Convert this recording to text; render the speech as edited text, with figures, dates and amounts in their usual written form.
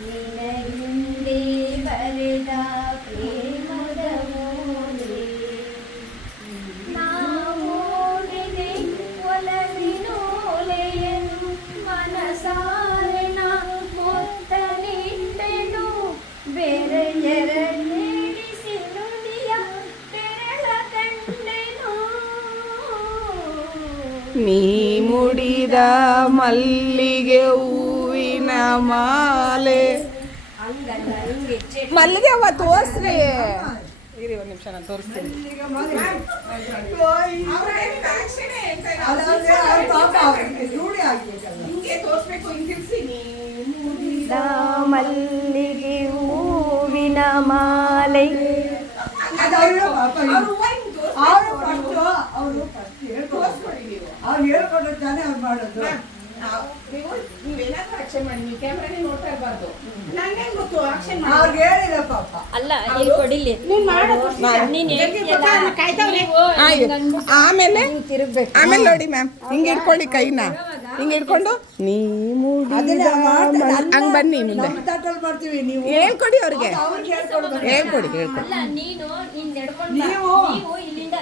ನಿನಗಿಂದೇ ಬರೆದ ಪ್ರೇಮದ ಓಲೆ ನಾವೋಡಿದೆ ಒಲವಿನೋಲೆಯನ್ನು ಮನಸಾರೆ ನಾ ಮೊತ್ತ ನಿಂತೆನು ಬೆರೆಯರನ್ನೇಳಿಸಿ ನುಡಿಯ ತೆರಳ ಕಂಡೆನು ನೀ ಮುಡಿದ ಮಲ್ಲಿಗೆ ಹೂವಿನ ಮಾಲೆ ಮಲ್ಲಿಗೆ ಹೂವ ತೋರಿಸ್ರಿ ಇರಿ ಒಂದು ನಿಮಿಷ ನಾನು ತೋರಿಸ್ತೀನಿ ಮಲ್ಲಿಗೆ ಹೂವಿನ ಮಾಲೆ ಅವ್ರು ಹೇಳ್ಕೊಂಡು ತಾನೇ ಅವ್ರು ಮಾಡೋದು ಅವ್ರಿಗೆ ಹೇಳಿಲ್ಲ ಪಾಪ ಅಲ್ಲ ಇಲ್ಲಿ ಕೊಡಿಲಿ ಆಮೇಲೆ ತಿರುಗ್ಬೇಕು ಆಮೇಲೆ ನೋಡಿ ಮ್ಯಾಮ್ ಹಿಂಗೆ ಇಟ್ಕೊಳ್ಳಿ ಕೈನ ಹಿಂಗೆ ಇಟ್ಕೊಂಡು ನೀ ಹಂಗೆ ಬನ್ನಿ ಮುಂದೆ ತಟ್ಟಲ್ಲಿ ಮಾಡ್ತೀವಿ ನೀವು ಹೇಳ್ಕೊಡಿ ಅವ್ರಿಗೆ ಅವ್ರಿಗೆ ಹೇಳ್ಕೊಡ್ಬೇಕು ಹೇಳ್ಕೊಡಿ ಅಲ್ಲ ನೀನು ನೀನ್ ನಡ್ಕೊಂಡು ನೀವು- ನೀವು ಇಲ್ಲಿಂದ